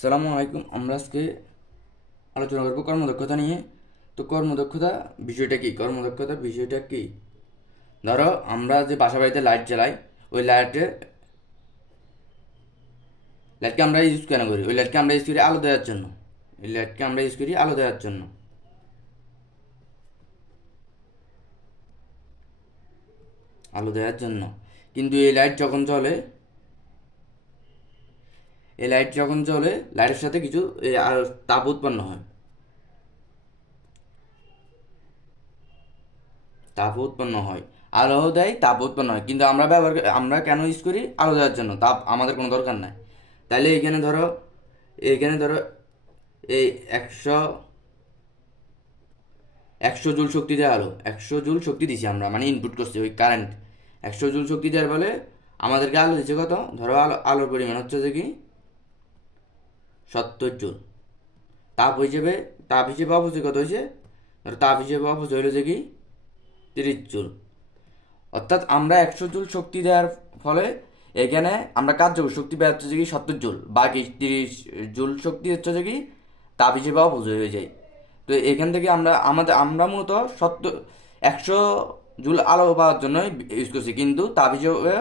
সালামু আলাইকুম। আমরা আজকে আলোচনা করব কর্মদক্ষতা নিয়ে। তো কর্মদক্ষতা বিষয়টা কি? কর্মদক্ষতা বিষয়টা কি? ধরো আমরা যে বাসা বাড়িতে লাইট জ্বালাই, ওই লাইটকে আমরা ইউজ কেন করি? ওই লাইটকে আমরা ইউজ করি আলো দেওয়ার জন্য। ওই লাইটকে আমরা ইউজ করি আলো দেওয়ার জন্য, আলো দেওয়ার জন্য। কিন্তু এই লাইট যখন জ্বলে লাইটের সাথে কিছু তাপ উৎপন্ন হয়, তাপ উৎপন্ন হয়, আলো দেয়, তাপ উৎপন্ন হয়। কিন্তু আমরা কেন ইউজ করি? আলো দেওয়ার জন্য। তাপ আমাদের কোনো দরকার নাই। তাহলে এখানে ধরো এই একশো একশো জুল শক্তি দেওয়া আলো, 100 জুল শক্তি দিছি আমরা, মানে ইনপুট করছি ওই কারেন্ট। 100 জুল শক্তি দেওয়ার ফলে আমাদেরকে আলো দিচ্ছে কত? ধরো আলোর পরিমাণ হচ্ছে যে কি 70 জুল। তাপ হিসেবে তাপ হিসেবে অপচয় কত হয়েছে? ধরো তাপ হিসেবে অপচয় হলো যে কি 30 জুল। অর্থাৎ আমরা 100 জুল শক্তি দেওয়ার ফলে এখানে আমরা কার্যকর শক্তি পাই হচ্ছে যে কি 70 জুল। বাকি 30 জুল শক্তি হচ্ছে যে কি তাপ হিসেবে অপচয় হয়ে যায়। তো এখান থেকে আমরা মূলত 100 জুল আলো পাওয়ার জন্য ইউজ করছি, কিন্তু তাপ হিসেবে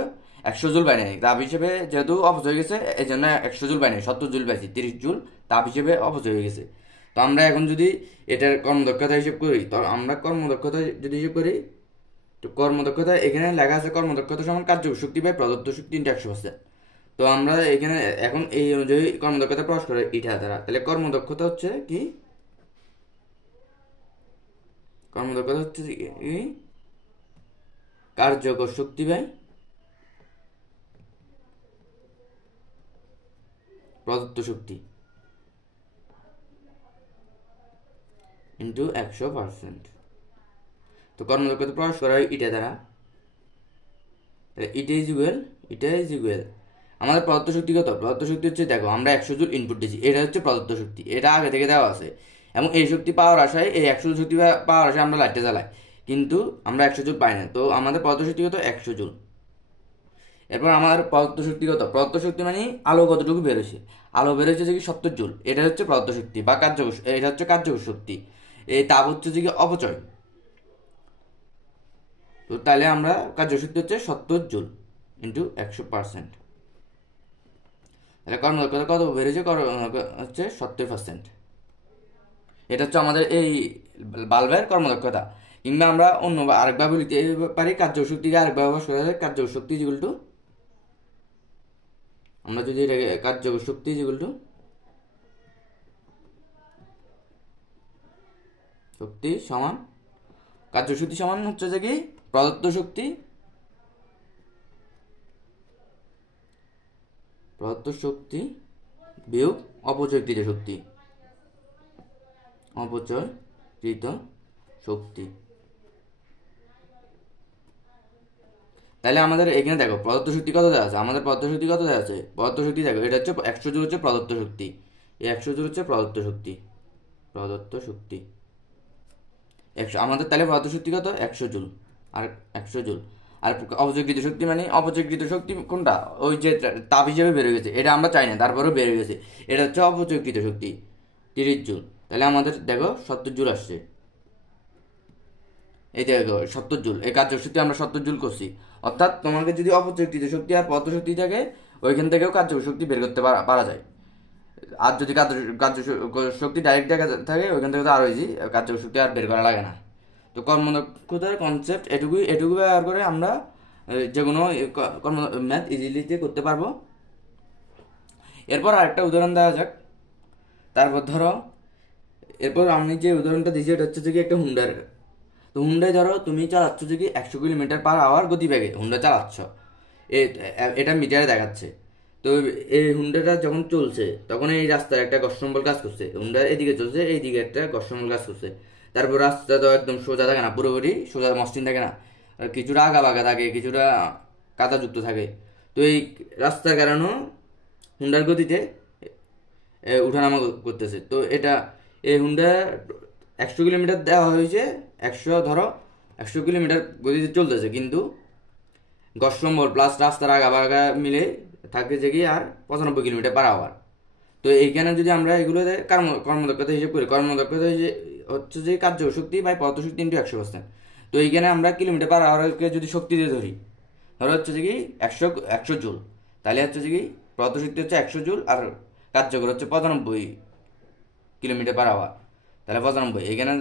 100 জুল পাই নাই। তাপ হিসেবে যেহেতু অপচয় হয়ে গেছে, এই জন্য 100 জুল পাই নাই, 70 জুল পাইছি। 30 জুল তাপ হিসেবে অপচয় হয়ে গেছে। তো আমরা এখন যদি এটার কর্মদক্ষতা হিসেব করি, তো আমরা কর্মদক্ষতা যদি হিসেব করি, তো কর্মদক্ষতা এখানে লেখা আছে কর্মদক্ষতা সমান কার্যকর শক্তি বাই প্রদত্ত শক্তি ইন্টু 100%। তো আমরা এখানে এখন এই অনুযায়ী কর্মদক্ষতা প্রকাশ করে ইটা দ্বারা। তাহলে কর্মদক্ষতা হচ্ছে কি? কর্মদক্ষতা হচ্ছে কি কার্যকর শক্তি বাই প্রদত্ত শক্তি ইন্টু 100%। তো কর্মদক্ষতা প্রকাশ করা হয় ইটা দ্বারা। ইটা ইজ ইকুয়াল আমাদের প্রদত্ত শক্তি কত? প্রদত্ত শক্তি হচ্ছে, দেখো আমরা 100 জুল ইনপুট দিয়েছি, এটা হচ্ছে প্রদত্ত শক্তি, এটা আগে থেকে দেওয়া আছে। এবং এই শক্তি পাওয়ার আশায়, এই 100 জুল শক্তি পাওয়ার আশায় আমরা লাইটটা জ্বালাই, কিন্তু আমরা 100 জুল পাই না। তো আমাদের প্রদত্ত শক্তি কত? 100 জুল। এরপর আমাদের প্রদত্ত শক্তি কত? প্রদত্ত শক্তি মানে আলো কতটুকু বেরোছে? আলো বেরোচ্ছে যে কি 70 জুল। এটা হচ্ছে প্রদত্ত শক্তি বা এটা হচ্ছে কার্যকর শক্তি। এই তাপ হচ্ছে যে কি অপচয়। তো তাহলে আমরা কার্যকর শক্তি হচ্ছে 70 জুল ইন্টু 100%। তাহলে কর্মদক্ষতা কত বেড়েছে? হচ্ছে 70%। এটা হচ্ছে আমাদের এই বাল্বের কর্মদক্ষতা। কিংবা আমরা অন্য আরেকভাবে লিখতে পারি, কার্যকর শক্তিকে আরেকভাবে করা যায়। কার্যকর শক্তি ইকুয়াল টু, আমরা যদি এটাকে কার্যকর শক্তি ইকুয়াল টু শক্তি সমান, কার্যকর শক্তি সমান হচ্ছে যে কি প্রদত্ত শক্তি বিয়োগ অপচয়কৃত শক্তি, অপচয়কৃত শক্তি। তাহলে আমাদের এখানে দেখো প্রদত্ত শক্তি কত দেওয়া আছে? আমাদের প্রদত্ত শক্তি কত দেওয়া আছে? প্রদত্ত শক্তি দেখো, এটা হচ্ছে 100 জুল হচ্ছে প্রদত্ত শক্তি, এই 100 জুল হচ্ছে প্রদত্ত শক্তি। আমাদের তাহলে প্রদত্ত শক্তি কত? 100 জুল। আর 100 জুল। আর অপচয়কৃত শক্তি মানে অপচয়কৃত শক্তি কোনটা? ওই যে তাপ হিসেবে বেড়ে গেছে, এটা আমরা চাই না, তারপরেও বেড়ে গেছে, এটা হচ্ছে অপচয়কৃত শক্তি 30 জুল। তাহলে আমাদের দেখো 70 জুল আসছে। এই দেখো 70 জুল, এই কার্যকর শক্তি আমরা 70 জুল করছি। অর্থাৎ তোমাকে যদি অপচয়কৃত শক্তি আর প্রদত্ত শক্তি থাকে, ওইখান থেকেও কার্যকর শক্তি বের করতে পারা যায়। আর যদি কার্যকর শক্তি ডাইরেক্ট দেখা থাকে, ওইখান থেকে তো আরো ইজি, কার্যকর শক্তি আর বের করা লাগে না। তো কর্মদক্ষতার কনসেপ্ট এটুকু ব্যবহার করে আমরা যে কোনো ম্যাথ ইজিলিতে করতে পারবো। এরপর আরেকটা উদাহরণ দেওয়া যাক। তারপর ধরো, এরপর আমি যে উদাহরণটা দিয়েছি এটা হচ্ছে যে কি একটা হুন্ডার। তো হুন্ডায় ধরো তুমি চালাচ্ছ যে কি 100 কিলোমিটার/আওয়ার গতিবেগে হুন্ডা চালাচ্ছ, এটা মিটারে দেখাচ্ছে। তো এই হুন্ডাটা যখন চলছে, তখন এই রাস্তায় একটা ঘর্ষণ বল কাজ করছে। হুন্ডা এদিকে চলছে, এইদিকে একটা ঘর্ষণ বল কাজ করছে। তারপর রাস্তা তো একদম সোজা থাকে না, পুরোপুরি সোজা মসৃণ থাকে না, আর কিছুটা আগা বাঁকা থাকে, কিছুটা কাদাযুক্ত থাকে। তো এই রাস্তার কারণেও হুন্ডার গতিতে উঠানামা করতেছে। তো এটা এই হুন্ডা 100 কিলোমিটার দেওয়া হয়েছে, 100 কিলোমিটার গতিতে চলতেছে, কিন্তু ঘর্ষণ বল প্লাস রাস্তার আগা বাগা মিলে থাকে যে কি আর 95 কিলোমিটার/আওয়ার। তো এইখানে যদি আমরা এগুলো কর্মদক্ষতা হিসেব করি, কর্মদক্ষতা হচ্ছে যে কার্যশক্তি বাই পদার্থ শক্তি ইন্টু 100%। তো এইখানে আমরা কিলোমিটার পার আওয়ারকে যদি শক্তি দিয়ে ধরি, ধরো হচ্ছে যে কি 100 জুল, তাহলে হচ্ছে যে কি পদার্থ শক্তি হচ্ছে 100 জুল আর কার্যকর হচ্ছে 95 কিলোমিটার পার আওয়ার, তাহলে 95 এখানে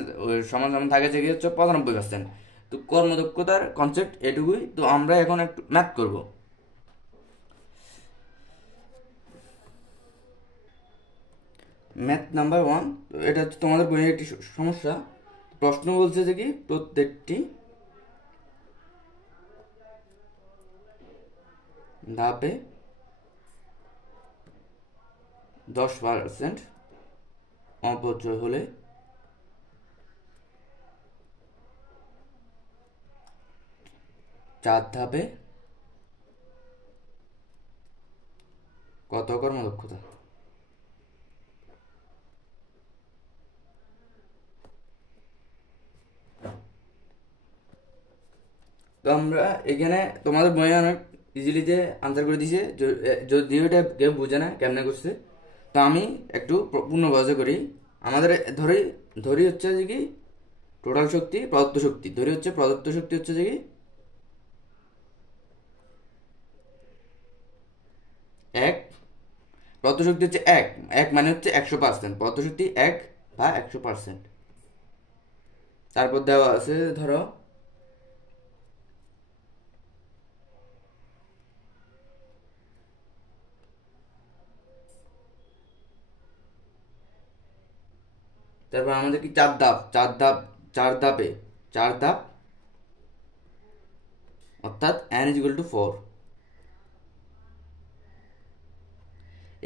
সমান সমান থাকে যে কি হচ্ছে 95%। তো কর্মদক্ষতার কনসেপ্ট এটুকুই। তো আমরা এখন একটু ম্যাথ করব। ম্যাথ নাম্বার 1, তো এটা হচ্ছে তোমাদের বইয়ের একটি সমস্যা। প্রশ্ন বলছে যে কি প্রত্যেকটি ধাপে 10% অপচয় হলে চার ধাপে কত কর্মদক্ষতা? তো আমরা এখানে তোমাদের বইয়ে অনেক ইজিলিতে আনসার করে দিছে, যদিও এটা কেউ বুঝে না কেমনে করছে। তো আমি একটু পূর্ণ বজে করি। আমাদের ধরি হচ্ছে যে কি টোটাল শক্তি প্রদত্ত শক্তি, ধরি হচ্ছে প্রদত্ত শক্তি হচ্ছে যে কি 1, প্রদত্ত শক্তি হচ্ছে 1, 1 মানে হচ্ছে 100%, প্রদত্ত শক্তি 1 বা 100%। তারপর দেওয়া আছে ধরো তারপর আমাদের কি চার ধাপ অর্থাৎ n=4।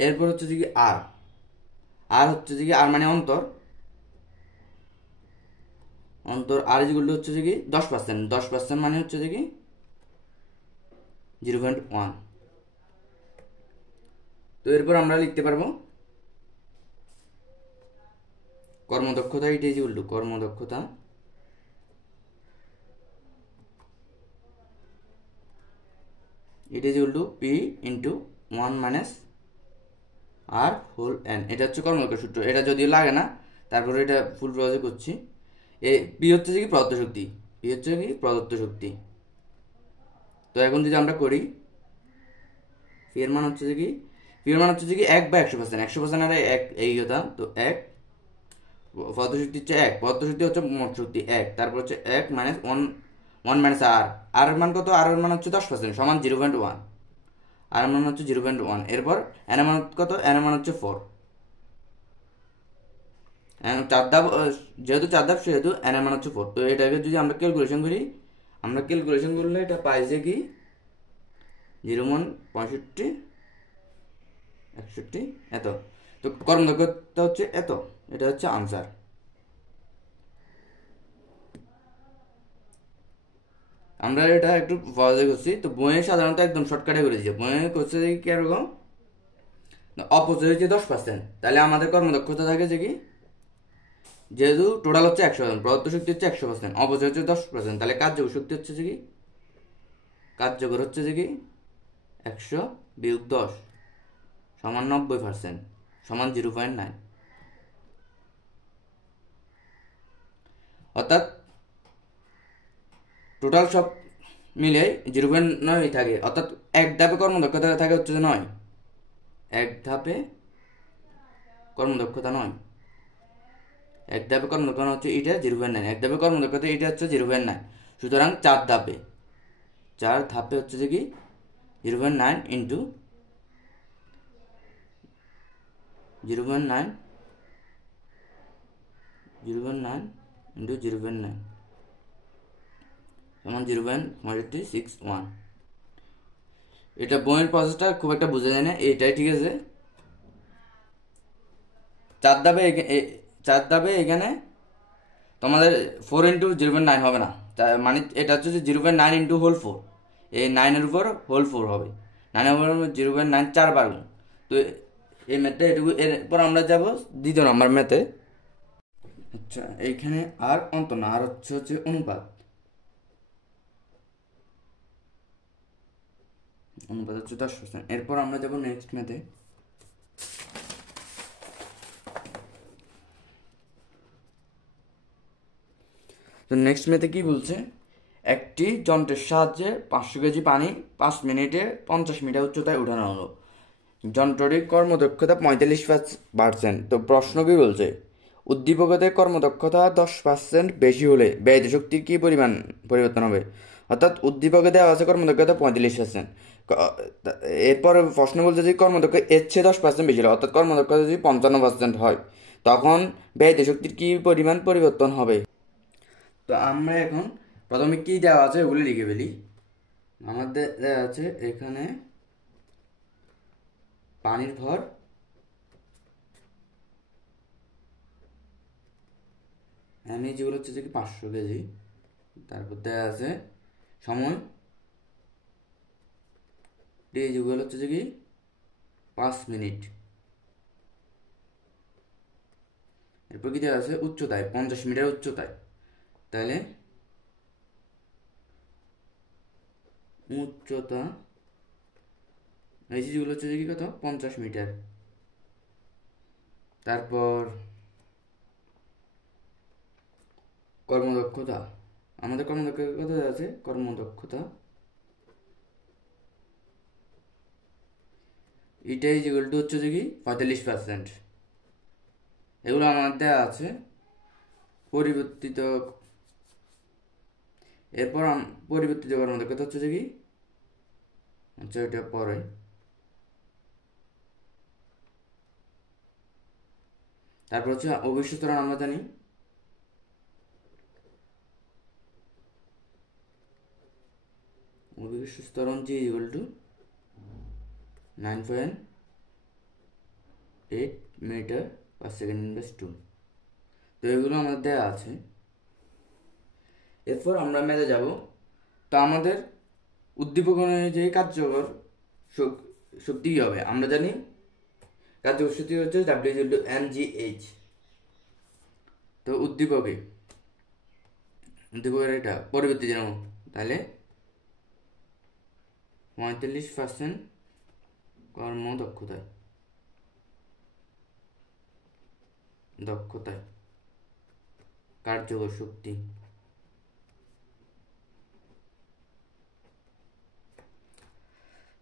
এরপর হচ্ছে যে কি আর হচ্ছে যে কি আর মানে অন্তর r হচ্ছে যে কি 10%, মানে হচ্ছে যে কি 0.1। তো এরপর আমরা লিখতে পারবো কর্মদক্ষতা কর্মদক্ষতা P ইন্টু 1 মাইনাস আর হোল n। এটা হচ্ছে কর্মদক্ষতা সূত্র, এটা যদিও লাগে না, তারপরে এটা ফুল প্রয়োগ করছি। পি হচ্ছে কি প্রদত্ত শক্তি। তো এখন যদি আমরা করি পি এর মান হচ্ছে কি 1 বা 100%, 100% আর 1 এই কথা। তো 1 পদার্থ শক্তি হচ্ছে 1, পদার্থ শক্তি হচ্ছে মোট শক্তি 1, তারপর হচ্ছে 1 মাইনাস 1 মাইনাস আর এর মান কত? আর এর মান হচ্ছে 10% সমান 0.1, আর এর মান হচ্ছে 0.1। এরপর এন এর মান কত? এন এর মান হচ্ছে 4। চার ধাপ, যেহেতু চার ধাপ সেহেতু এন এর মান হচ্ছে 4। তো এটাকে যদি আমরা ক্যালকুলেশন করি, করলে এটা পাই যে কি 0.65 61 এত। তো কর্মদক্ষতা হচ্ছে এত, এটা হচ্ছে আনসার। আমরা এটা একটু সহজে করছি। তো বইয়ে সাধারণত একদম শর্টকাটে করে দিচ্ছে। বইয়ে করছে যে কি এরকম অপচয় হচ্ছে 10%, তাহলে আমাদের কর্মদক্ষতা থাকে যে কি যেহেতু টোটাল হচ্ছে 100%, প্রদত্ত শক্তি হচ্ছে 100%, অপচয় হচ্ছে 10%, তাহলে কার্যকর শক্তি হচ্ছে যে কি 100 বিয়োগ 10 সমান 90% সমান 0.9। অর্থাৎ টোটাল সব মিলে 0.9 থাকে। অর্থাৎ এক ধাপে কর্মদক্ষতা থাকে হচ্ছে 9, এক ধাপে কর্মদক্ষতা 9, এক ধাপে কর্মদক্ষতা হচ্ছে এটা 0.9, এক ধাপে কর্মদক্ষতা এটা হচ্ছে 0.9। সুতরাং চার ধাপে হচ্ছে যে কি 0.9 ইন্টু 0.9 ইন্টু 0.9 সমান 0.61। এটা বইয়ের প্রসেসটা খুব একটা বোঝা যায় না, এটাই ঠিক আছে। চার ধাপে এখানে তোমাদের 4 × 0.9 হবে না, মানে এটা হচ্ছে যে 0.9 ইন্টু হোল 4, এই 9-এর উপর হোল 4 হবে, 9-এর উপর 0.9 4 গুণ। তো এই ম্যাথটা এটুকু। এরপর আমরা যাব দ্বিতীয় নম্বর ম্যাথে। আচ্ছা, এইখানে আর অন্ত না, আর হচ্ছে অনুপাত হচ্ছে 10%। এরপর আমরা যাব নেক্সট ম্যাথে। তো নেক্সট মেতে কি বলছে, একটি যন্ত্রের সাহায্যে 500 কেজি পানি 5 মিনিটে 50 মিটার উচ্চতায় উঠানো হলো। যন্ত্রটির কর্মদক্ষতা 45%। তো প্রশ্ন কি বলছে, উদ্দীপকদের কর্মদক্ষতা 10% বেশি হলে ব্যয় শক্তির কি পরিমাণ পরিবর্তন হবে? অর্থাৎ উদ্দীপকে দেওয়া আছে কর্মদক্ষতা 45%, এরপর প্রশ্ন বলছে যে কর্মদক্ষতা এর চেয়ে 10% বেশি হলে, অর্থাৎ কর্মদক্ষতা যদি 55% হয়, তখন ব্যয় শক্তির কি পরিমাণ পরিবর্তন হবে? তো আমরা এখন প্রথমে কি দেওয়া আছে ওগুলো লিখে ফেলি। আমাদের দেওয়া আছে এখানে পানির ভর, আমি যেগুলো হচ্ছে যে কি 500 কেজি, তারপর দেওয়া আছে সময় ডি যেগুলো হচ্ছে যে কি 5 মিনিট, এরপর কি দেওয়া আছে উচ্চতায় 50 মিটার উচ্চতায়, তাহলে উচ্চতা এই যেগুলো হচ্ছে যে কি কত 50 মিটার। তারপর কর্মদক্ষতা, আমাদের কর্মদক্ষতা কত আছে, কর্মদক্ষতা এটাই যেগুলো হচ্ছে যে কি 45%। এগুলো আমাদের দেওয়া আছে পরিবর্তিত, এরপর পরিবর্তিত কর্মদক্ষতা হচ্ছে যে কি, আচ্ছা এটা পরে। তারপর হচ্ছে অভিষ্ট ত্বরণ, আমরা জানি অভিষ্ট ত্বরণ G equal to 9.8 metre per second inverse 2। তো এগুলো আমাদের দেওয়া আছে। এরপর আমরা মেলে যাব। তো আমাদের উদ্দীপক অনুযায়ী কার্যকর শক্তি কী হবে, আমরা জানি কার্যকর শক্তি হচ্ছে W/mgh। তো উদ্দীপকের এটা পরিবর্তী জানাবো, তাহলে 45% কর্মদক্ষতায় কার্যকর শক্তি।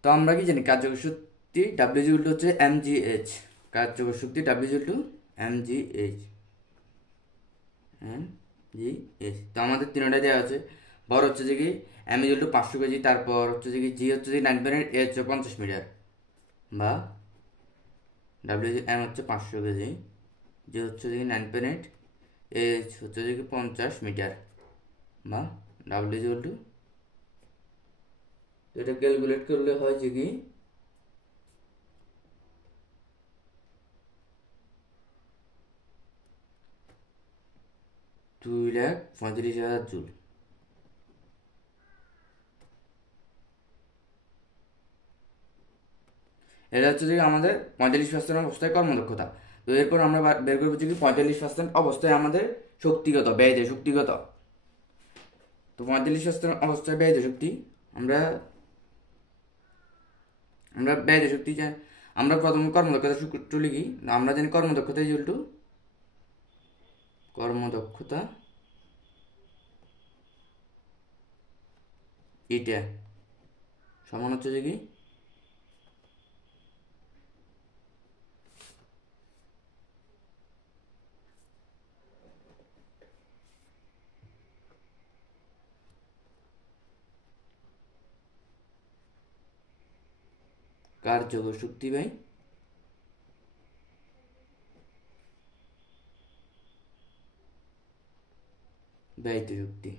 তো আমরা কি জানি কার্যকর শক্তি W হচ্ছে mgh, কার্যকর শক্তি W mgh। তো আমাদের তিনটাই দেওয়া আছে। ভর হচ্ছে যে কি m 500 কেজি, তারপর হচ্ছে যে কি জি হচ্ছে যে 9 মিটার, এ হচ্ছে 50 মিটার, বা m হচ্ছে 500 কেজি, জি হচ্ছে যে 9.8, এ হচ্ছে যে 50 মিটার, বা W, এটা ক্যালকুলেট করলে হয় যে কি 2,35,000 জুল। এটা হচ্ছে যে আমাদের 45% অবস্থায় কর্মদক্ষতা। তো এরপর আমরা বের করবো যে কি 45% অবস্থায় আমাদের শক্তিগত ব্যয় শক্তিগত। তো 45% অবস্থায় ব্যয় শক্তি, আমরা আমরা ব্যয় শক্তি চাই, আমরা প্রথমে কর্মদক্ষতা সূত্র লিখি। আমরা জানি কর্মদক্ষতা ইকুয়াল টু কর্মদক্ষতা এটা সমান হচ্ছে যে কি কার্যকর শক্তি বাই ব্যয়িত শক্তি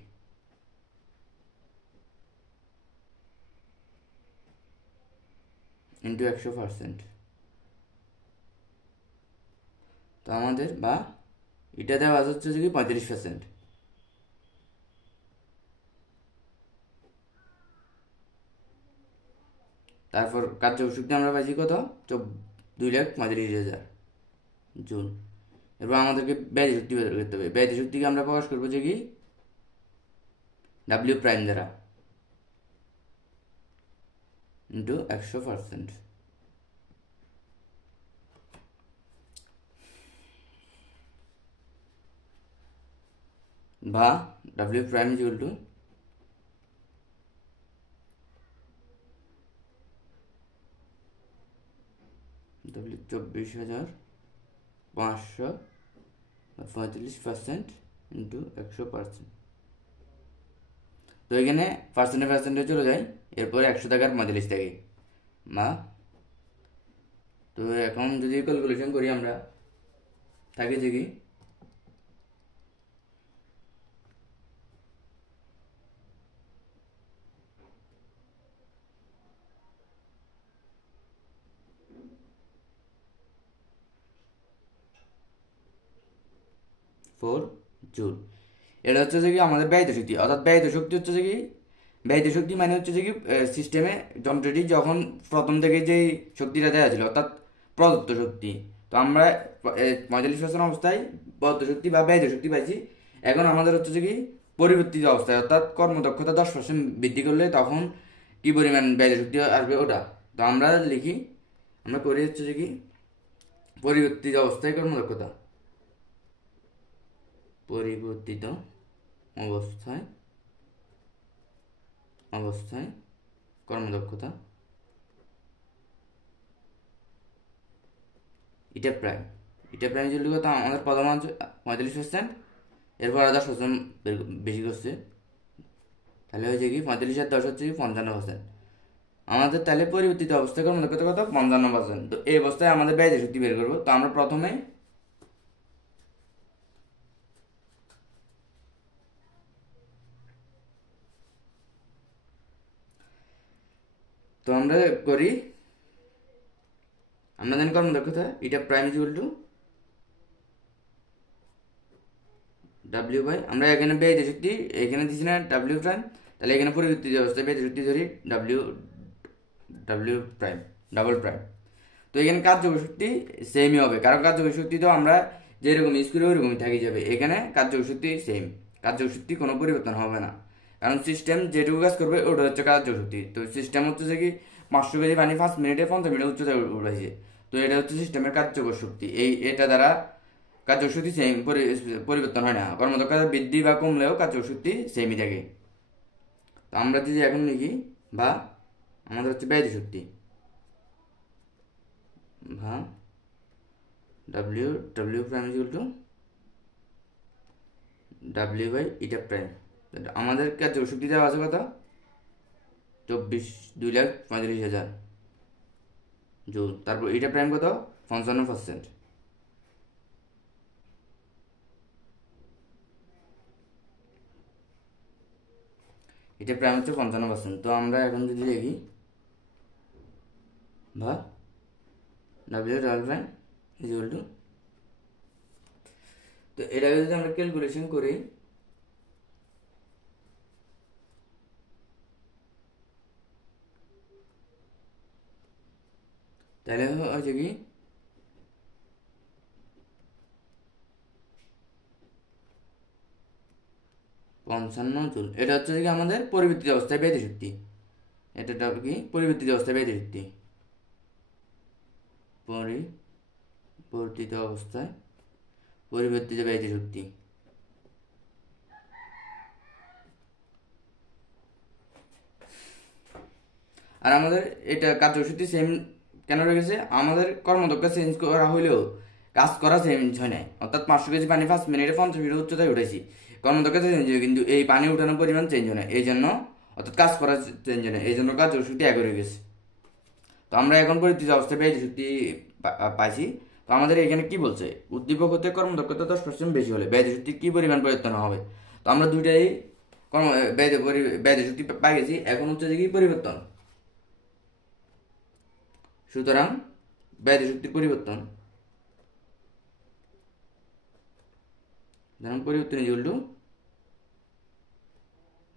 ইন্টু 100%। তো আমাদের বা এটা দেওয়া হচ্ছে যে কি 35%। তারপর কার্যকর শক্তি আমরা পাইছি কত, 2,35,000 জুল। এরপর আমাদেরকে ব্যয় শক্তি বের করতে হবে। ব্যয় শক্তিকে আমরা প্রকাশ করবো যে কি W প্রাইম দ্বারা ইন্টু 100%, বা W prime equal to W 24,545% into 100%। তো এখানে পার্সেন্টে চলে যায়, এরপরে 100 টাকার 45 থাকে বা। তো এখন যদি ক্যালকুলেশন করি আমরা, থাকে যে কি 4 জুল। এটা হচ্ছে যে কি আমাদের ব্যয়িত শক্তি, অর্থাৎ ব্যয়িত শক্তি হচ্ছে যে কি, ব্যয়িত শক্তি মানে হচ্ছে যে কি সিস্টেমে যন্ত্রটি যখন প্রথম থেকে যেই শক্তিটা দেওয়া ছিল অর্থাৎ প্রদত্ত শক্তি, তো আমরা 45% অবস্থায় প্রদত্ত শক্তি বা ব্যয়িত শক্তি পাইছি। এখন আমাদের হচ্ছে যে কি পরিবর্তিত অবস্থায় অর্থাৎ কর্মদক্ষতা 10% বৃদ্ধি করলে তখন কি পরিমাণ ব্যয়িত শক্তি আসবে ওটা। তো আমরা লিখি, আমরা করি হচ্ছে যে কি পরিবর্তিত অবস্থায় কর্মদক্ষতা, পরিবর্তিত অবস্থায় কর্মদক্ষতা এটা প্রাইম যদি কত আমাদের প্রথম আছে 45%, এরপর 10% বেশি করছে, তাহলে হয়েছে কি 45 আর 10 হচ্ছে কি 55%। আমাদের তাহলে পরিবর্তিত অবস্থায় কর্মদক্ষতা কত 55%। তো এই অবস্থায় আমাদের ব্যয় শক্তি বের করবো। তো আমরা প্রথমে করি, আমরা জানি কর্মদক্ষতা এটা prime equal to W by, আমরা এখানে ব্যয় শক্তি এখানে দিচ্ছি না ডাব্লিউ প্রাইম, তাহলে এখানে পরিবর্তিত অবস্থায় ব্যয় শক্তি ধরি ডাব্লিউ প্রাইম ডাবল প্রাইম। তো এখানে কার্যকর শক্তি সেমই হবে, কারণ কার্যকর শক্তি তো আমরা যেরকম ইউজ করি ওইরকমই থাকি যাবে। এখানে কার্যকর শক্তি সেম, কার্যকর শক্তি কোনো পরিবর্তন হবে না, কারণ সিস্টেম যেটুকু কাজ করবে ওটা হচ্ছে কার্যকর শক্তি। তো সিস্টেম হচ্ছে যে কি 500 কেজি পানি 5 মিনিটে 50 মিনিট উচ্চতায় উঠাইছে, তো এটা হচ্ছে সিস্টেমের কার্যকর শক্তি। এটা দ্বারা কার্যকর শক্তি সেম, পরিবর্তন হয় না। কর্মদক্ষতা বৃদ্ধি বা কমলেও কার্যকর শক্তি সেমই থাকে। তো আমরা যদি এখন লিখি বা আমাদের হচ্ছে ব্যয় শক্তি বা W prime equal to W by eta prime. আমাদের কার্যকর শক্তি দেওয়া আছে কত 2,35,000 জুল। তারপর ইটা প্রাইম কত 55%। এটা প্রাইম হচ্ছে 55%। তো আমরা এখন যদি দেখি বা W double prime equal two, তো এটাকে যদি আমরা ক্যালকুলেশন করি তাহলে হচ্ছে কি 55 জুল। এটা হচ্ছে কি আমাদের পরিবর্তিত অবস্থায় ব্যয় শক্তি, এটা কি পরিবর্তিত অবস্থায় ব্যয় শক্তি, পরিবর্তিত অবস্থায় পরিবর্তিত ব্যয় শক্তি। আর আমাদের এটা কার্যশক্তি সেম কেন রেখেছে, আমাদের কর্মদক্ষতা চেঞ্জ করা হইলেও কাজ করা চেঞ্জ হয় নাই। অর্থাৎ 500 কেজি পানি 5 মিনিটে 50 মিনিট উচ্চতায় উঠেছি, কর্মদক্ষতা চেঞ্জ হয় কিন্তু এই পানি উঠানোর পরিমাণ চেঞ্জ হয় না, এই জন্য অর্থাৎ কাজ করা চেঞ্জ হয় না, এই জন্য কার্যশক্তি এক হয়ে গেছে। তো আমরা এখন পরিবর্তিত অবস্থায় ব্যয় শক্তি পাইছি। তো আমাদের এখানে কি বলছে, উদ্দীপক হতে কর্মদক্ষতা 10% বেশি হলে ব্যয় শক্তি কি পরিমাণ পরিবর্তন হবে। তো আমরা দুইটাই কর্ম ব্যয় শক্তি পাই গেছি, এখন হচ্ছে যে কি পরিবর্তন। সুতরাং ব্যয় শক্তির পরিবর্তন পরিবর্তন equal to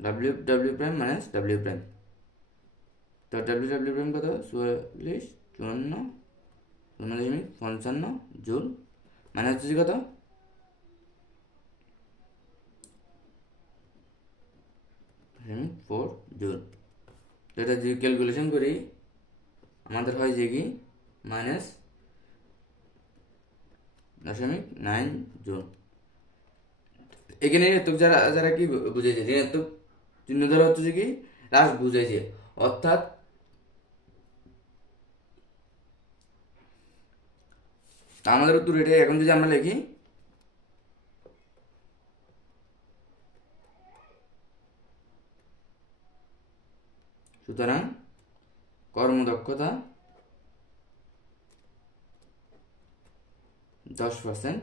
W prime minus W prime. তো ডাব্লিউ প্রাইম কত 44,54,55 জুল, মানে হচ্ছে কত 4 জুল। তো এটা যদি ক্যালকুলেশন করি আমাদের হয় যে কি -0.9 জুল। এখানে ঋণাত্মক যারা যারা কি বুঝাইছে, ঋণাত্মক চিহ্ন দ্বারা হচ্ছে কি হ্রাস বুঝাইছে, অর্থাৎ আমাদের উত্তর এটাই। এখন যদি আমরা লিখি সুতরাং কর্মদক্ষতা 10%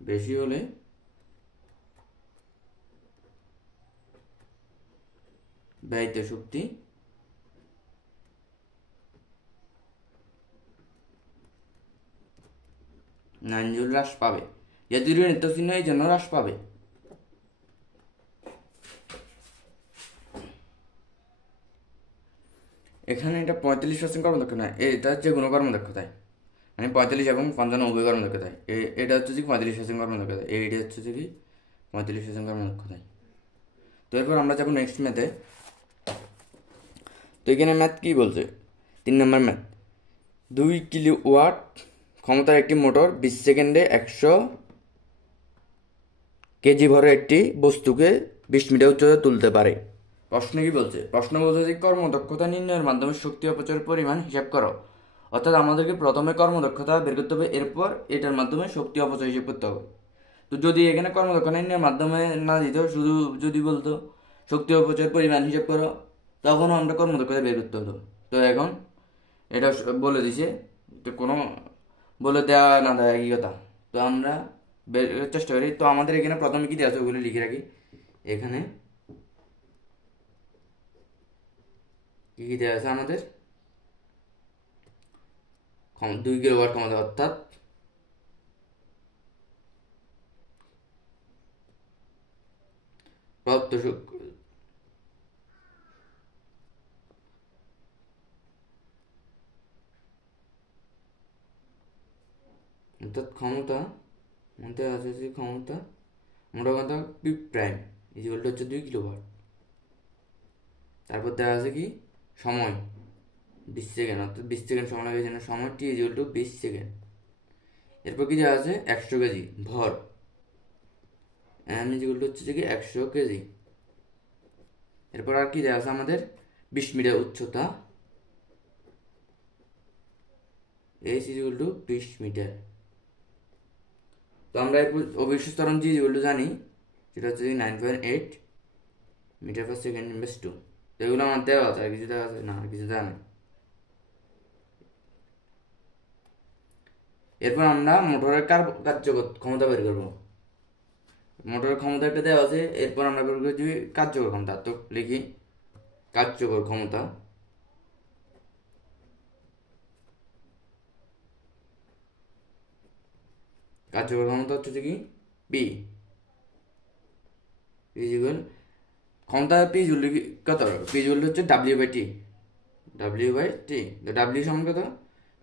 বেশি হলে ব্যয়িত শক্তি 9 জুল হ্রাস পাবে। যেহেতু ঋণাত্মক চিহ্ন এই জন্য হ্রাস পাবে। এখানে এটা 45% কর্মদক্ষতা নয়, এটা যে কোনো কর্মদক্ষতায়, মানে 45 এবং 55 উভয় কর্মদক্ষতায়। এটা হচ্ছে যে 45% কর্মদক্ষতায়, এইটা হচ্ছে যে কি 45% কর্মদক্ষতায়। তো এরপর আমরা যাবো নেক্সট ম্যাথে। তো এখানে ম্যাথ কি বলছে, 3 নম্বর ম্যাথ। 2 কিলোওয়াট ক্ষমতার একটি মোটর 20 সেকেন্ডে 100 কেজি ভরের একটি বস্তুকে 20 মিটার উচ্চতায় তুলতে পারে। প্রশ্ন কি বলছে, প্রশ্ন বলছে যে কর্মদক্ষতা নির্ণয়ের মাধ্যমে শক্তি অপচয়ের পরিমাণ হিসাব করো। অর্থাৎ আমাদেরকে প্রথমে কর্মদক্ষতা বের করতে হবে, এরপর এটার মাধ্যমে শক্তি অপচয় হিসাব করতে হবে। তো যদি এখানে কর্মদক্ষতা নির্ণয়ের মাধ্যমে না দিত, শুধু যদি বলতো শক্তি অপচয়ের পরিমাণ হিসাব করো, তখনও আমরা কর্মদক্ষতা বের করতে হতো। তো এখন এটা বলে দিছে, তো কোনো বলে দেওয়া না দেওয়া একই কথা। তো আমরা বের করার চেষ্টা করি। তো আমাদের এখানে প্রথমে কি দেওয়া আছে ওগুলো লিখে রাখি। এখানে কি কি দেওয়া আছে আমাদের, 2 কিলোওয়াট ক্ষমতা, অর্থাৎ প্রদত্ত অর্থাৎ ক্ষমতা মধ্যে আছে যে ক্ষমতা মোটা কথা পি প্রাইম ইজিকলটা হচ্ছে 2 কিলোওয়াট। তারপর দেওয়া আছে কি সময় 20 সেকেন্ড, অর্থাৎ 20 সেকেন্ড সময় লাগে, যেন সময় টি ইজিকল টু 20 সেকেন্ড। এরপর কি দেওয়া আছে 100 কেজি ভর, এম ইজিকল টু হচ্ছে কি 100 কেজি। এরপর আর কি দেওয়া আছে আমাদের 20 মিটার উচ্চতা, এস ইজিকল টু 20 মিটার। তো আমরা এরপর অভিষ্ট ত্বরণ জি ইজিকল টু জানি, সেটা হচ্ছে 9.8 মিটার পার সেকেন্ড ইনভার্স 2। তো এগুলো আমার দেওয়া আছে, আর কিছু দেওয়া আছে না, আর কিছু দেওয়া নেই। এরপর আমরা মোটরের কার্যকর ক্ষমতা বের করবো। মোটরের ক্ষমতা একটা দেওয়া আছে, এরপর আমরা বের করছি কার্যকর ক্ষমতা। তো লিখি কার্যকর ক্ষমতা হচ্ছে কি পি ইজিক্যাল ক্ষমতা পি জুল কত, পি জুল হচ্ছে ডাব্লিউ/টি, ডাব্লিউ/টি। তো ডাব্লিউ সমান কত,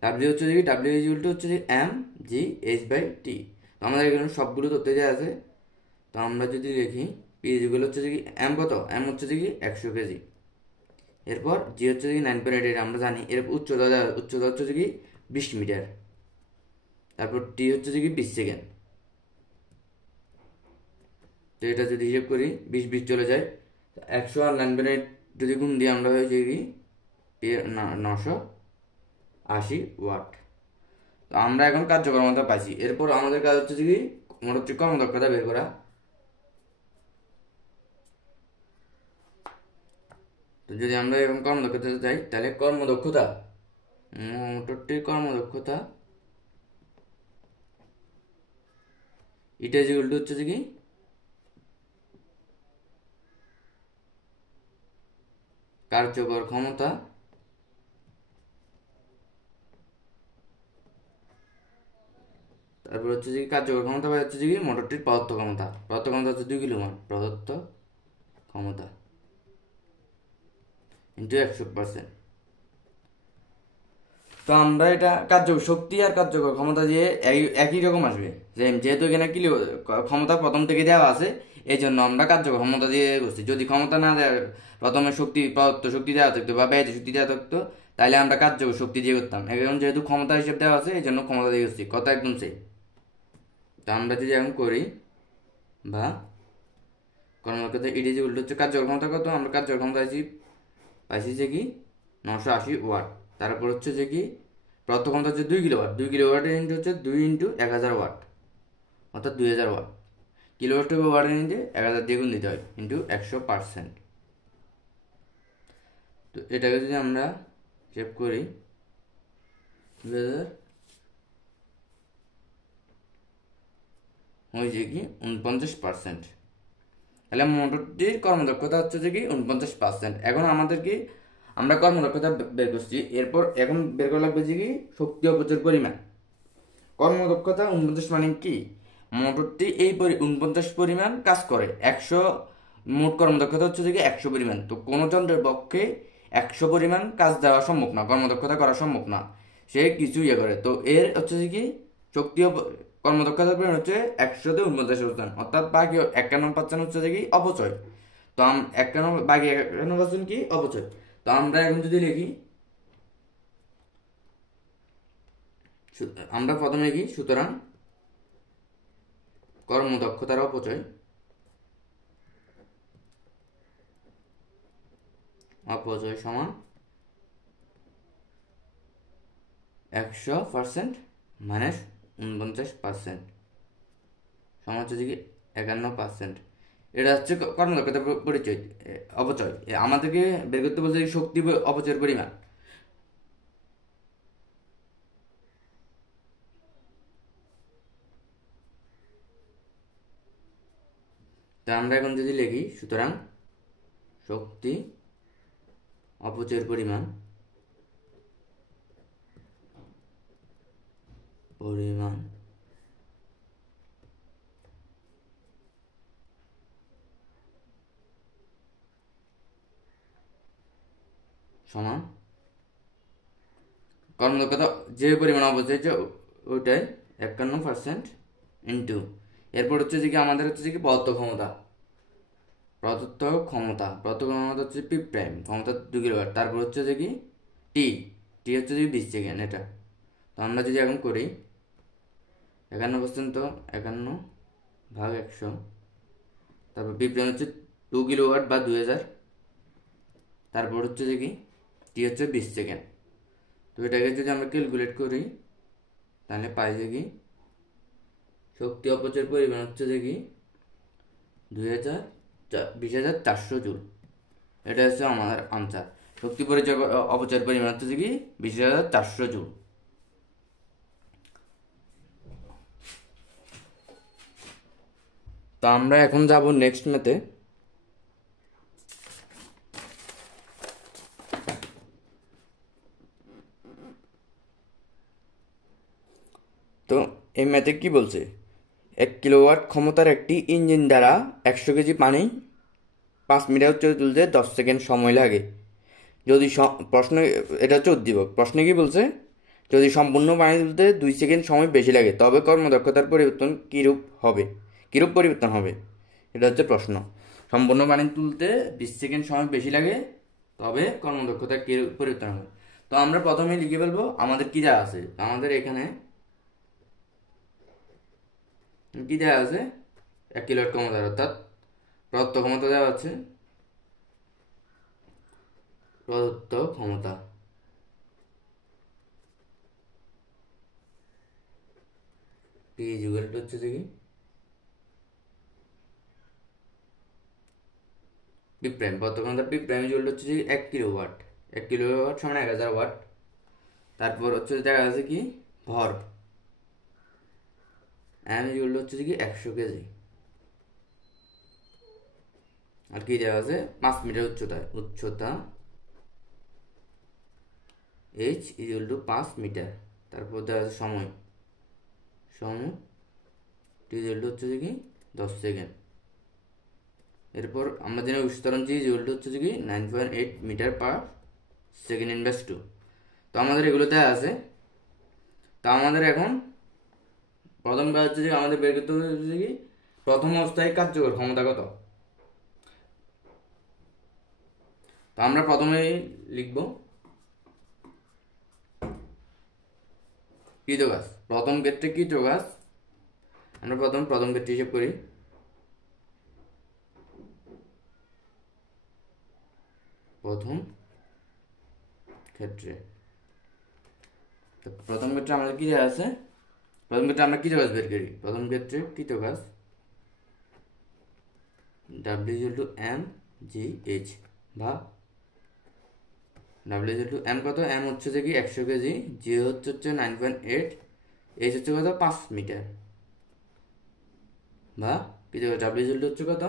ডাব্লিউ হচ্ছে কি ডাব্লিউ ইজিক্যাল টু হচ্ছে এম জি এইচ/টি। তো আমাদের এখানে সবগুলো তথ্য দেওয়া আছে। তো আমরা যদি লিখি পি ইজিক্যাল হচ্ছে কি এম কত, এম হচ্ছে কি 100 কেজি। এরপর জি হচ্ছে কি 9.8 আমরা জানি। এর উচ্চতা হচ্ছে কি 20 মিটার। তারপর টি হচ্ছে কি 20 সেকেন্ড। তো এটা যদি হিসেব করি 20 চলে যায়, 100 আর 9.8 যদি গুণ দিই আমরা হয়েছে কি 980 ওয়াট। তো আমরা এখন কার্যকর্মতা পাইছি। এরপর আমাদের কাজ হচ্ছে কি মোটর কর্মদক্ষতা বের করা। তো যদি আমরা এরকম কর্মদক্ষতা চাই, তাহলে কর্মদক্ষতা মোটরটির কর্মদক্ষতা এটা ইকুয়াল টু হচ্ছে কি কার্যকর ক্ষমতা তারপর হচ্ছে যে কার্যকর ক্ষমতা বা হচ্ছে কি মোটরটির প্রদত্ত ক্ষমতা হচ্ছে 2 কিলোওয়াট, প্রদত্ত ক্ষমতা ইন্টু 100%। তো আমরা এটা কার্যকর শক্তি আর কার্যকর ক্ষমতা দিয়ে একই রকম আসবে, যেহেতু এখানে কিলো ক্ষমতা প্রথম থেকে দেওয়া আছে, এই জন্য আমরা কার্যকর ক্ষমতা দিয়ে করছি। যদি ক্ষমতা না দেওয়া, প্রথমে প্রদত্ত শক্তি দেওয়া থাকতো বা ব্যয় শক্তি দেওয়া থাকতো, তাহলে আমরা কার্যকর শক্তি দিয়ে করতাম। এখন যেহেতু ক্ষমতা হিসেবে দেওয়া আছে, এই জন্য ক্ষমতা দিয়ে করছি, কথা একদম সেই। তো আমরা যদি এখন করি বা কর্মদক্ষতা ইট ইজ ইকুয়াল টু হচ্ছে কার্যকর ক্ষমতা কত, আমরা কার্যকর ক্ষমতা পাইছি যে কি 980 ওয়াট। তারপর হচ্ছে যে কি প্রত্যক্ষ ক্ষমতা হচ্ছে 2 কিলোওয়াট, 2 কিলোওয়াটের ইন্টু হচ্ছে 2 ইন্টু 1000 ওয়াট, অর্থাৎ 2000 ওয়াট। কিলোওয়াটকে ওয়াটের ইন্টু 1000 দিয়ে গুণ দিতে হয় ইন্টু 100%। তো এটাকে যদি আমরা চেক করি 2000 হয়েছে কি 49%। তাহলে মোটরটির কর্মদক্ষতা হচ্ছে যে কি 49%। এখন আমাদেরকে আমরা কর্মদক্ষতা বের করছি, এরপর এখন বের করা লাগবে যে কি শক্তি অপচয়ের পরিমাণ। কর্মদক্ষতা 49 মানে কি, মোটরটি এই 49 পরিমাণ কাজ করে। 100 মোট কর্মদক্ষতা হচ্ছে যে কি 100 পরিমাণ। তো কোনো যন্ত্রের পক্ষে 100 পরিমাণ কাজ দেওয়া সম্ভব না, কর্মদক্ষতা করা সম্ভব না, সে কিছু ইয়ে করে। তো এর হচ্ছে যে কি শক্তি কর্মদক্ষতার পরিমাণ হচ্ছে 100তে 49%, অর্থাৎ বাকি 51% হচ্ছে যে কি অপচয়। তো 51 বাকি 51% কি অপচয়। তো আমরা এখন যদি লিখি, আমরা প্রথমে লিখি সুতরাং কর্মদক্ষতার অপচয় সমান 100% মাইনাস 49% সমান হচ্ছে কি 51%। এটা হচ্ছে কর্মদক্ষতার পরিচয় অপচয়। আমাদেরকে বের করতে বলছে শক্তি অপচয়ের পরিমাণ। তা আমরা এখন যদি লিখি সুতরাং শক্তি অপচয়ের পরিমাণ সমান কর্মদক্ষতা যে পরিমাণ অপচয় হচ্ছে ওইটাই 51% ইন্টু, এরপর হচ্ছে যে কি আমাদের হচ্ছে যে কি প্রদত্ত ক্ষমতা হচ্ছে পি প্রাইম, ক্ষমতা 2 কিলোওয়াট। তারপর হচ্ছে যে কি টি টি হচ্ছে যে 20 সেকেন্ড। এটা তো আমরা যদি এখন করি 51%, তো 51 ভাগ 100, তারপর পি প্রাইম হচ্ছে 2 কিলোওয়াট বা 2000, তারপর হচ্ছে যে কি টি হচ্ছে 20 সেকেন্ড। তো এটাকে যদি আমরা ক্যালকুলেট করি তাহলে পাই যে কি শক্তি অপচয়ের পরিমাণ হচ্ছে যে কি 20,400 জুল। এটা হচ্ছে আমাদের আনসার। শক্তি অপচয়ের পরিমাণ হচ্ছে যে কি 20,400 জুল। তো আমরা এখন যাব নেক্সট ম্যাথে। তো এই ম্যাথে কি বলছে, 1 কিলোওয়াট ক্ষমতার একটি ইঞ্জিন দ্বারা 100 কেজি পানি 5 মিটার উচ্চতায় তুলতে 10 সেকেন্ড সময় লাগে। যদি প্রশ্ন, এটা হচ্ছে উদ্দীপক, প্রশ্নে কি বলছে, যদি সম্পূর্ণ পানি তুলতে 2 সেকেন্ড সময় বেশি লাগে তবে কর্মদক্ষতার পরিবর্তন কিরূপ পরিবর্তন হবে, এটা হচ্ছে প্রশ্ন। সম্পূর্ণ পানি তুলতে 20 সেকেন্ড সময় বেশি লাগে তবে কর্মদক্ষতার কিরূপ পরিবর্তন হবে। তো আমরা প্রথমে লিখে ফেলবো আমাদের কি দেওয়া আছে, আমাদের এখানে কি দেওয়া আছে 1 কিলোওয়াট ক্ষমতার, অর্থাৎ প্রদত্ত ক্ষমতা দেওয়া আছে, প্রদত্ত ক্ষমতা টি ইকুয়াল টু হচ্ছে কি পি প্রাইম, প্রদত্ত ক্ষমতা পি প্রাইম ইকুয়াল টু হচ্ছে 1 কিলোওয়াট, 1 কিলোওয়াট সমান 1000 ওয়াট। তারপর হচ্ছে দেখা যাচ্ছে কি ভর এম ইকুয়াল টু হচ্ছে কি 100 কেজি, আর কি দেওয়া আছে 5 মিটার উচ্চতা এইচ ইকুয়াল টু 5 মিটার। তারপর দেওয়া আছে সময় টি ইকুয়াল টু হচ্ছে কি 10 সেকেন্ড। এরপর আমরা জানি উচ্চতরণ জি ইকুয়াল টু হচ্ছে কি 9.8 মিটার পার সেকেন্ড ইনভার্স 2। তো আমাদের এগুলো দেওয়া আছে। তো আমাদের এখন প্রথম কাজ হচ্ছে যে আমাদের বের করতে হবে হচ্ছে কি প্রথম অবস্থায় কার্যকর ক্ষমতা কত। তো আমরা প্রথমেই লিখব কৃত কাজ, প্রথম ক্ষেত্রে কৃত কাজ। আমরা প্রথম ক্ষেত্রে হিসেব করি প্রথম ক্ষেত্রে। তো প্রথম ক্ষেত্রে আমাদের কি দেওয়া আছে, প্রথম ক্ষেত্রে আমরা কৃত কাজ বের করি। প্রথম ক্ষেত্রে কৃত কাজ W/mgh বা W/m কত, m হচ্ছে যে কি 100 কেজি, g হচ্ছে 9.8, h হচ্ছে কত 5 মিটার, বা কৃত কাজ W হচ্ছে কত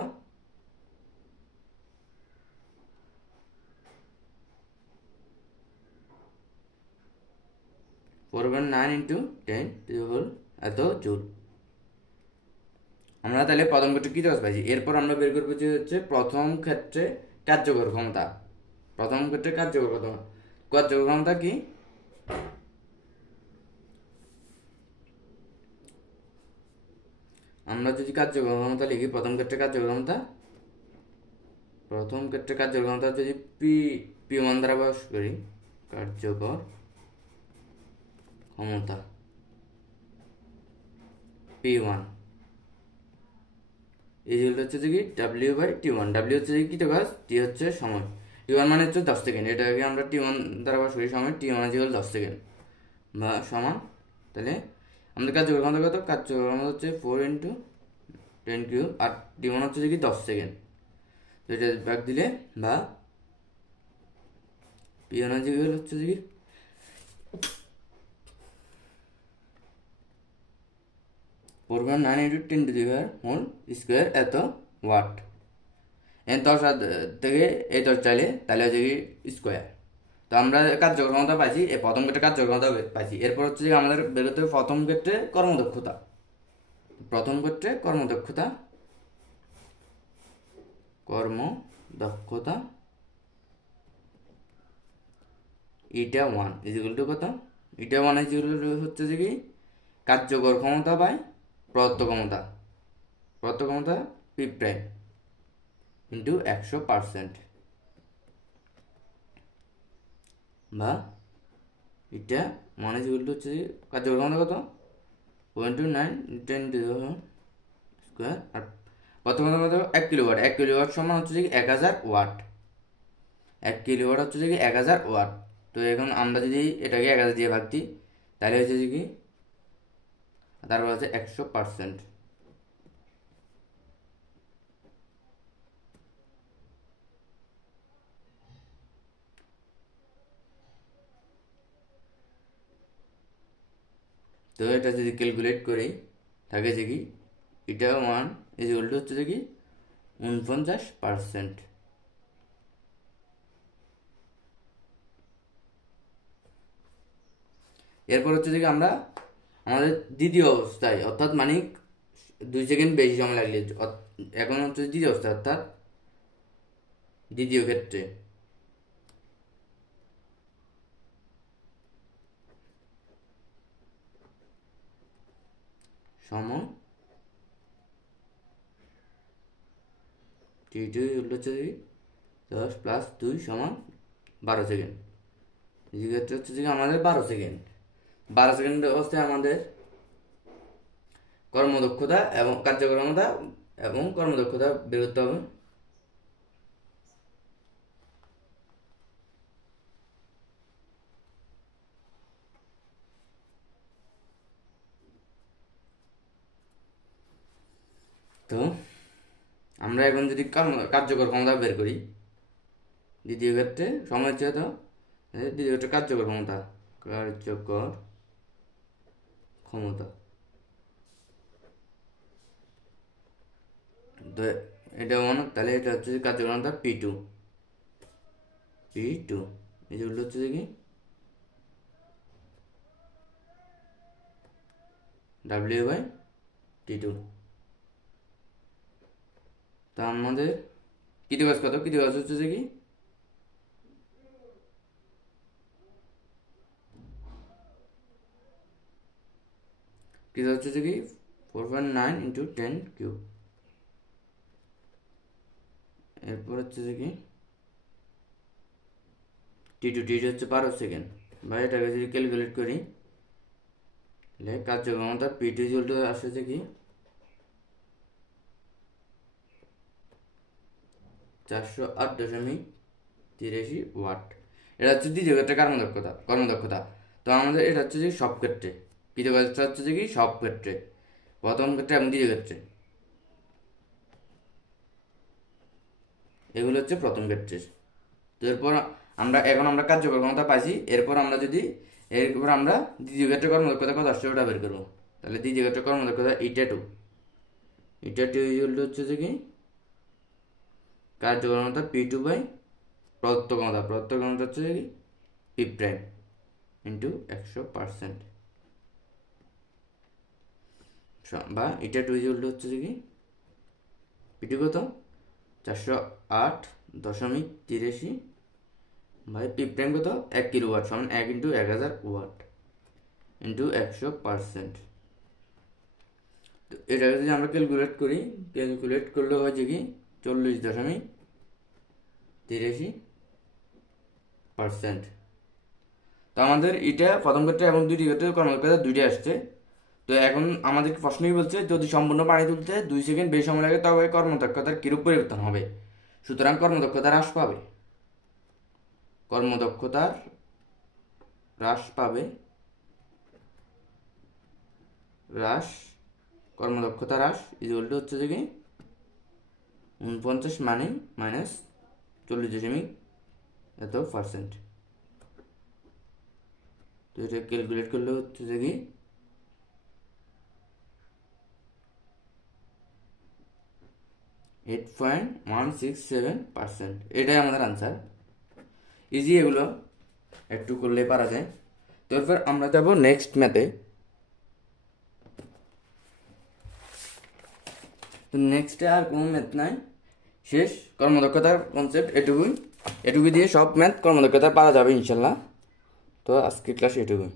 4.9 ইন্টু 10 এত জুল। আমরা তাহলে প্রথম ক্ষেত্রে কৃত কাজ পাইছি। এরপর আমরা বের করবো যে হচ্ছে প্রথম ক্ষেত্রে কার্যকর ক্ষমতা। প্রথম ক্ষেত্রে কার্যকর ক্ষমতা কি, আমরা যদি কার্যকর ক্ষমতা লিখি, প্রথম ক্ষেত্রে কার্যকর ক্ষমতা যদি P1 দ্বারা প্রকাশ করি, কার্যকর ক্ষমতা P1 ইকুয়াল হচ্ছে কি W/T1। W হচ্ছে কি কৃত কাজ, T হচ্ছে সময়, T1 মানে হচ্ছে 10 সেকেন্ড। এটাকে আমরা T1 দ্বারা প্রকাশ করি, সময় T1 ইকুয়াল 10 সেকেন্ড বা সমান। তাহলে আমাদের কার্যকর ক্ষমতা কত, কার্যকর ক্ষমতা হচ্ছে 4 ইন্টু 10 কিউব, আর T1 হচ্ছে কি 10 সেকেন্ড। তো এটা ভাগ দিলে বা P1 ইকুয়াল হচ্ছে কি 4.9 into 10 to the power whole square এত ওয়াট। এই 10 থেকে এই 10 চাইলে তাহলে হচ্ছে কি স্কোয়ার। তো আমরা কার্যকর ক্ষমতা পাইছি, এই প্রথম ক্ষেত্রে কার্যকর ক্ষমতা পাইছি। এরপর হচ্ছে যে আমাদের বেরোতে হবে প্রথম ক্ষেত্রে কর্মদক্ষতা। প্রথম ক্ষেত্রে কর্মদক্ষতা η1 ইকুয়াল টু কত, η1 ইকুয়াল হচ্ছে যে কি কার্যকর ক্ষমতা বাই প্রদত্ত ক্ষমতা P প্রাইম ইন্টু 100%, বা η1 ইকুয়াল টু হচ্ছে কার্যকর ক্ষমতা কত 0.9 10 টু দি পাওয়ার স্কোয়ার, আর প্রদত্ত ক্ষমতা কত 1 কিলোওয়াট। 1 কিলোওয়াট সমান হচ্ছে কি 1000 ওয়াট। 1 কিলোওয়াট হচ্ছে কি 1000 ওয়াট। তো এখন আমরা যদি এটাকে 1000 দিয়ে ভাগ দিই, তাহলে হচ্ছে কি তারপর হচ্ছে 100%। তো এটা যদি ক্যালকুলেট করি, থাকে যে কি η1 ইকুয়াল টু হচ্ছে যে কি 49%। এরপর হচ্ছে যে কি আমরা আমাদের দ্বিতীয় অবস্থায়, অর্থাৎ মানে 2 সেকেন্ড বেশি সময় লাগলে, এখন হচ্ছে দ্বিতীয় অবস্থা অর্থাৎ দ্বিতীয় ক্ষেত্রে সময় T2 হচ্ছে কি 10 প্লাস 2 সমান 12 সেকেন্ড। দ্বিতীয় ক্ষেত্রে হচ্ছে যে আমাদের 12 সেকেন্ড। 12 সেকেন্ড অবস্থায় আমাদের কর্মদক্ষতা এবং কার্যকর ক্ষমতা এবং কর্মদক্ষতা বের করতে হবে। তো আমরা এখন যদি কার্যকর ক্ষমতা বের করি, দ্বিতীয় ক্ষেত্রে সময় হচ্ছে তো দ্বিতীয় ক্ষেত্রে কার্যকর ক্ষমতা তো এটা মনে, তাহলে এটা হচ্ছে কার্যকর ক্ষমতা P2 যেগুলো হচ্ছে কি W/T2। তা আমাদের কৃতিকাজ কত, কৃতিকাজ হচ্ছে যে কি হচ্ছে যে কি 4.9 ইন্টু 10 কিউব। এরপর হচ্ছে যে কি T2 হচ্ছে 12 সেকেন্ড, বা এটাকে যদি ক্যালকুলেট করি, তাহলে কার্যকর ক্ষমতা P2 আসে যে কি 408.5 83 ওয়াট। এটা হচ্ছে দ্বিতীয় ক্ষেত্রে কর্মদক্ষতা। তো আমাদের এটা হচ্ছে যে সব ক্ষেত্রে, কৃতকার্যতা হচ্ছে যে কি সব ক্ষেত্রে, প্রথম ক্ষেত্রে এবং দ্বিতীয় ক্ষেত্রে। এগুলো হচ্ছে প্রথম ক্ষেত্রের। তো এরপর আমরা কার্যকর ক্ষমতা পাইছি। এরপর আমরা দ্বিতীয় ক্ষেত্রে কর্মদক্ষতা কত আসছে ওটা বের করবো। তাহলে দ্বিতীয় ক্ষেত্রে কর্মদক্ষতা ইটা টু হচ্ছে যে কি কার্যকর ক্ষমতা P2 বাই প্রদত্ত ক্ষমতা হচ্ছে যে কি P প্রাইম ইন্টু 100%, বা ইটা2 হচ্ছে যে কি P2 কত 408.83 ভাই P প্রাইম কত 1 কিলোওয়াট সমান 1 ইন্টু 1000 ওয়াট ইন্টু 100%। তো এটা যদি আমরা ক্যালকুলেট করলে হয় যে কি 40.83%। তো আমাদের এটা প্রথম ক্ষেত্রে এবং দ্বিতীয় ক্ষেত্রে কর্মদক্ষতা দুইটা আসছে। তো এখন আমাদের প্রশ্ন কি বলছে, যদি সম্পূর্ণ পানি তুলতে 2 সেকেন্ড বেশি সময় লাগে তবে কর্মদক্ষতার কিরূপ পরিবর্তন হবে। সুতরাং কর্মদক্ষতা হ্রাস পাবে, কর্মদক্ষতা হ্রাস ইকুয়াল টু হচ্ছে যে কি 49 মানে মাইনাস 40.% তো এটা ক্যালকুলেট করলে হচ্ছে যে কি 8.167%। এটাই আমাদের আনসার। ইজি, এগুলো একটু করলে পারা যায়। তো এরপর আমরা যাবো নেক্সট ম্যাথে। তো নেক্সটে আর কোনো ম্যাথ নাই, শেষ। কর্মদক্ষতার কনসেপ্ট এটুকুই দিয়ে সব ম্যাথ কর্মদক্ষতা পারা যাবে ইনশাল্লাহ। তো আজকের ক্লাস এটুকুই।